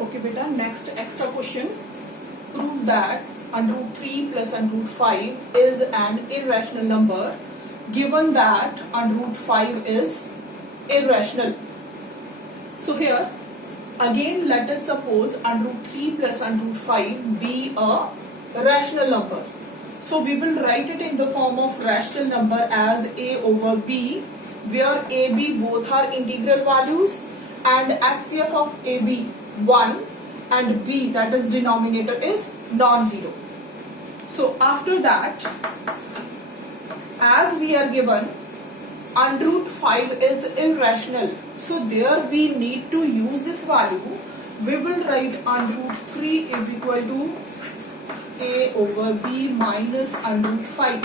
Okay beta, next extra question. Prove that under root 3 plus under root 5 is an irrational number given that under root 5 is irrational. So here again let us suppose under root 3 plus under root 5 be a rational number. So we will write it in the form of rational number as a over b, where a, b both are integral values and HCF of a, b 1 and b, that is denominator, is non-zero. So after that, as we are given under root 5 is irrational, so there we need to use this value. We will write under root 3 is equal to a over b minus under root 5.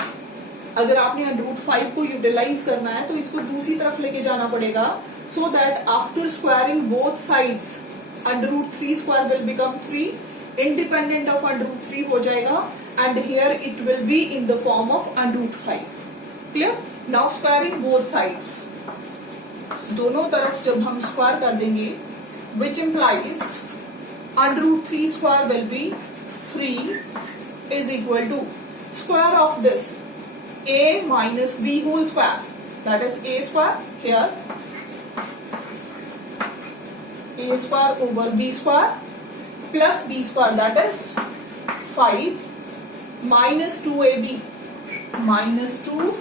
अगर आपने under root 5 को utilise करना है तो इसको दूसरी तरफ लेके जाना पड़ेगा, so that after squaring both sides under root 3 square will become 3, independent of under root 3 हो जाएगा, and here it will be in the form of under root 5. Clear? Now squaring both sides, दोनों तरफ जब हम square कर देंगे, which implies under root 3 square will be 3 is equal to square of this a minus b whole square, that is a square here, a square over b square plus b square, that is 5, minus 2ab, minus 2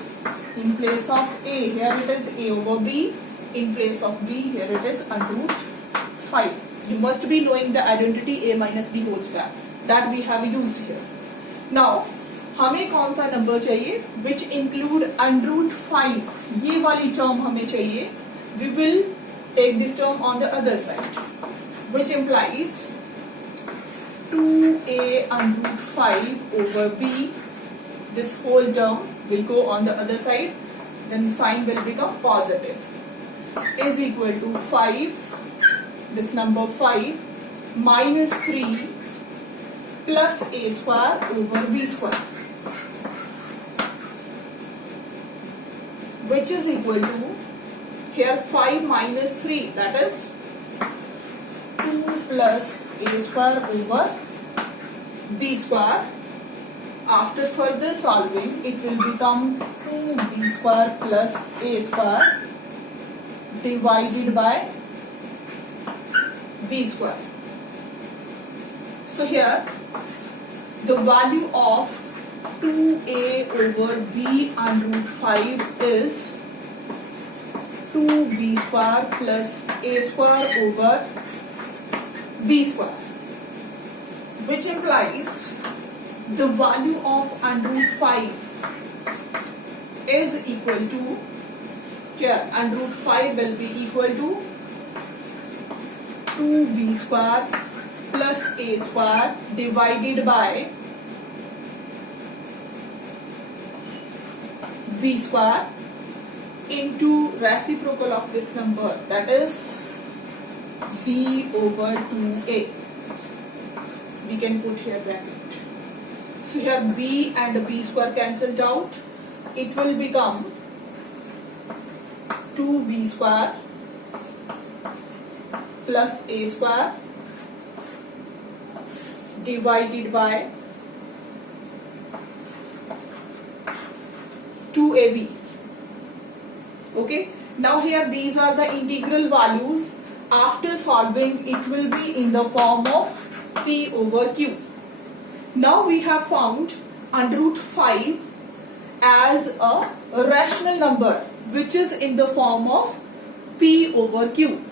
in place of a, here it is a over b, in place of b here it is under root 5. You must be knowing the identity a minus b whole square that we have used here. Now हमें कौन सा number चाहिए which include under root 5, ये वाली term हमें चाहिए. We will take this term on the other side, which implies 2a under root 5 over b, this whole term will go on the other side, then sign will become positive, is equal to 5, this number 5 minus 3 plus a square over b square, which is equal to here 5 minus 3, that is 2 plus a square over b square. After further solving, it will become 2b square plus a square divided by b square. So here the value of 2a over b under root 5 is 2b square plus a square over b square, which implies the value of under root 5 is equal to, here under root 5 will be equal to 2b square plus a square divided by b square into reciprocal of this number, that is b over 2a. We can put here bracket. So here b and b square cancelled out. It will become 2b square plus a square divided by 2ab. Okay, now here these are the integral values. After solving, it will be in the form of p over q. Now we have found under root 5 as a rational number which is in the form of p over q.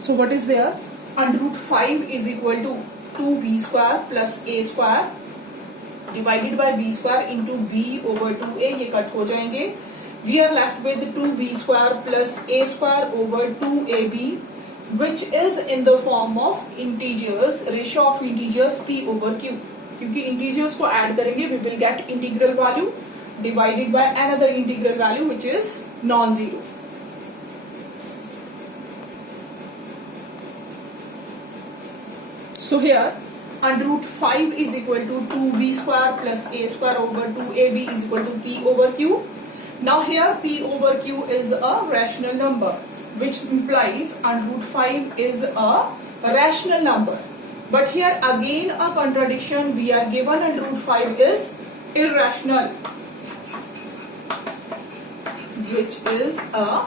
So what is there? Under root 5 is equal to 2b square plus a square divided by b square into b over 2a, ये cut हो जाएंगे. We are left with 2b square plus a square over 2ab, which is in the form of integers, ratio of integers p over q. क्योंकि integers को add करेंगे, we will get integral value divided by another integral value which is non-zero. So here under root 5 is equal to 2b square plus a square over 2ab is equal to p over q. Now here P over Q is a rational number, which implies under root 5 is a rational number. But here again a contradiction, we are given under root 5 is irrational, which is a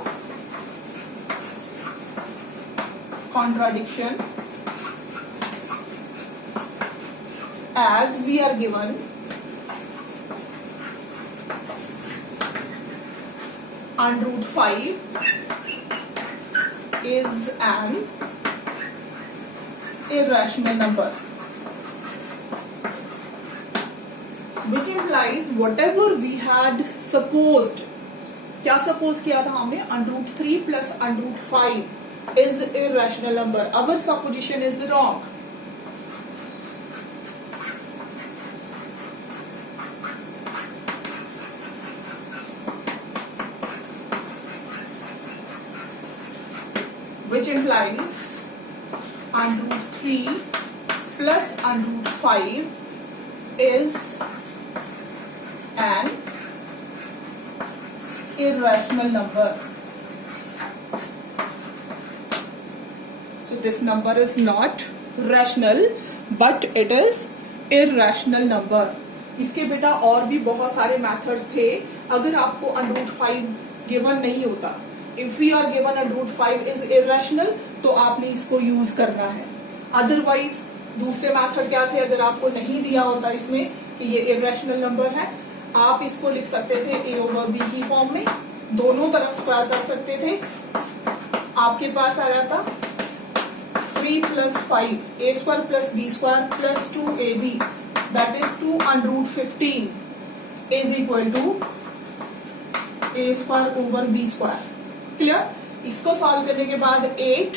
contradiction, as we are given under root 5 is an irrational number, which implies whatever we had supposed, क्या suppose किया था हमने, under root 3 plus under root 5 is irrational number. Our supposition is wrong. Which implies under root 3 plus under root 5 is an irrational number. So this number is not rational, but it is irrational number. इसके बेटा और भी बहुत सारे methods थे. अगर आपको under root 5 given नहीं होता, if we are given under root 5 is irrational, तो आपने इसको यूज करना है. अदरवाइज दूसरे मेथड क्या थे, अगर आपको नहीं दिया होता इसमें कि ये इरेशनल नंबर है, आप इसको लिख सकते थे a ओवर b की फॉर्म में, दोनों तरफ स्क्वायर कर सकते थे, आपके पास आ जाता 3 plus 5 a square plus b square plus 2ab, that is 2 under root 15 is equal to a square over b square. Clear? इसको सॉल्व करने के बाद 8,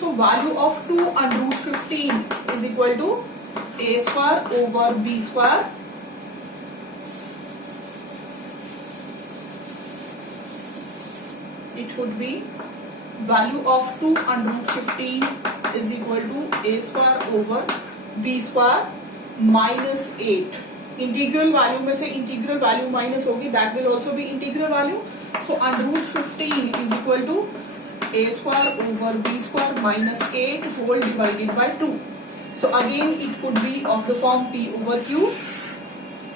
so value of 2 under root 15 is equal to a square over b square it would be value of 2 under root 15 is equal to a square over b square minus 8. Integral value में से integral value minus होगी, that will also be integral value. So under root 15 is equal to a square over b square minus 8 whole divided by 2. So again it could be of the form p over q.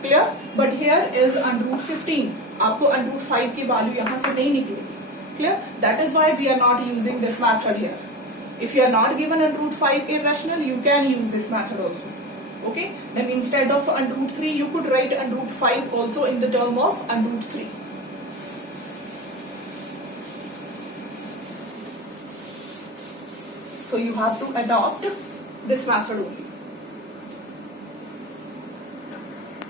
Clear? But here is under root 15. आपको under root 5 की value यहाँ से नहीं निकलेगी. Clear? That is why we are not using this method here. If you are not given under root 5 irrational, you can use this method also. Okay? Then instead of under root 3, you could write under root 5 also in the term of under root 3. So you have to adopt this method only.